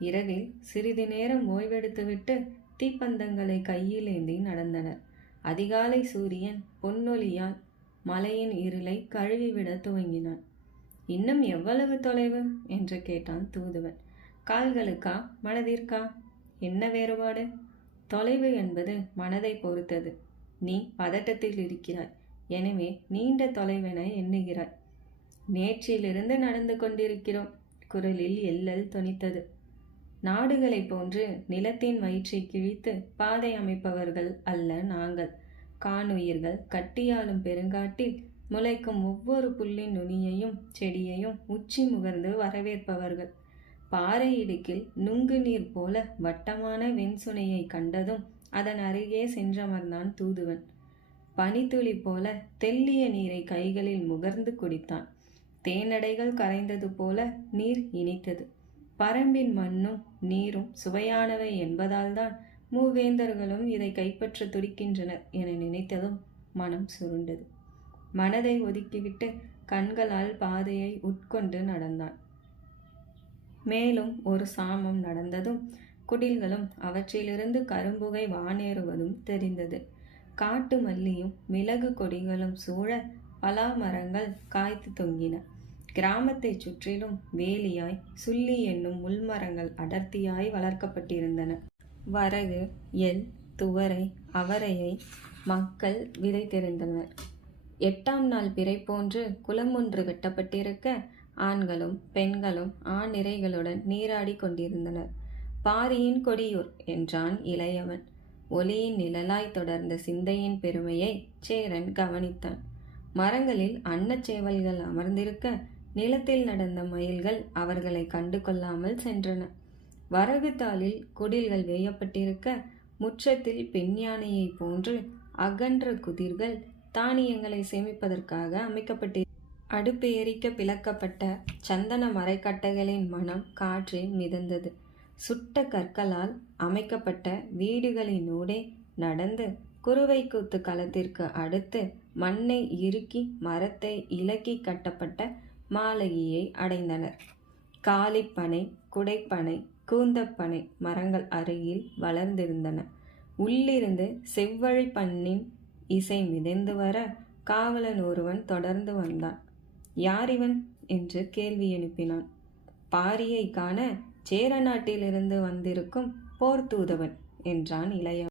இரவில் சிறிது நேரம் ஓய்வெடுத்துவிட்டு தீப்பந்தங்களை கையில் ஏந்தி நடந்தனர். அதிகாலை சூரியன் பொன்னொழியால் மலையின் இருளை கழுவிவிட துவங்கினான். இன்னும் எவ்வளவு தொலைவு என்று கேட்டான் தூதுவன். கால்களுக்கா மனதிற்கா? என்ன வேறுபாடு? தொலைவு என்பது மனதை பொறுத்தது. நீ பதட்டத்தில் இருக்கிறாய், எனவே நீண்ட தொலைவென எண்ணுகிறாய். நேற்றிலிருந்து நடந்து கொண்டிருக்கிறோம். குரலில் எள்ளல் தொனித்தது. நாடுகளைப் போன்று நிலத்தின் வயிற்றை கிழித்து பாதை அமைப்பவர்கள் அல்ல நாங்கள். காணுயிர்கள் கட்டியாலும் பெருங்காட்டில் முளைக்கும் ஒவ்வொரு புல்லின் நுனியையும் செடியையும் உச்சி முகர்ந்து வரவேற்பவர்கள். பாறை இடுக்கில் நுங்கு நீர் போல வட்டமான வெண்சுனையை கண்டதும் அதன் அருகே சென்றமர்ந்தான் தூதுவன். பனித்துளி போல தெல்லிய நீரை கைகளில் முகர்ந்து குடித்தான். தேனடைகள் கரைந்தது போல நீர் இனித்தது. பரம்பின் மண்ணும் நீரும் சுவையானவை என்பதால்தான் மூவேந்தர்களும் இதை கைப்பற்ற துடிக்கின்றனர் என நினைத்ததும் மனம் சுருண்டது. மனதை ஒதுக்கிவிட்டு கண்களால் பாதையை உட்கொண்டு நடந்தான். மேலும் ஒரு சாமம் நடந்ததும் குடில்களும் அவற்றிலிருந்து கரும்புகை வானேறுவதும் தெரிந்தது. காட்டு மல்லியும் மிளகு கொடிகளும் சூழ பலா மரங்கள் காய்த்து தொங்கின. கிராமத்தை சுற்றிலும் வேலியாய் சுள்ளி என்னும் முள்மரங்கள் அடர்த்தியாய் வளர்க்கப்பட்டிருந்தன. வரகு, எள், துவரை, அவரையை மக்கள் விதைத்திருந்தனர். 8ஆம் நாள் பிறை போன்று குளம் ஒன்று வெட்டப்பட்டிருக்க ஆண்களும் பெண்களும் ஆணிரைகளுடன் நீராடி கொண்டிருந்தனர். பாரியின் கொடியூர் என்றான் இளையவன். ஒளியின் நிழலாய் தொடர்ந்த சிந்தையின் பெருமையை சேரன் கவனித்தான். மரங்களில் அன்னச்சேவல்கள் அமர்ந்திருக்க நிலத்தில் நடந்த மயில்கள் அவர்களை கண்டு கொள்ளாமல் சென்றன. வரகு தாளில் குடில்கள் வேயப்பட்டிருக்க முற்றத்தில் பெண் யானையை போன்று அகன்ற குதிர்கள் தானியங்களை சேமிப்பதற்காக அமைக்கப்பட்டிருக்க அடுப்பு எரிக்க பிளக்கப்பட்ட சந்தன மரைக்கட்டைகளின் மனம் காற்றில் மிதந்தது. சுட்ட கற்களால் அமைக்கப்பட்ட வீடுகளினூடே நடந்து குறுவை கூத்து களத்திற்கு அடுத்து மண்ணை இறுக்கி மரத்தை இலக்கி கட்டப்பட்ட மாளிகையை அடைந்தனர். காலிப்பனை, குடைப்பனை, கூந்தப்பனை மரங்கள் அருகில் வளர்ந்திருந்தன. உள்ளிருந்து செவ்வழி பண்ணின் இசை மிதந்து வர காவலன் ஒருவன் தொடர்ந்து வந்தான். யாரிவன் என்று கேள்வி எழுப்பினான். பாரியை காண சேர நாட்டிலிருந்து வந்திருக்கும் போர் தூதவன் என்றான் இளையவன்.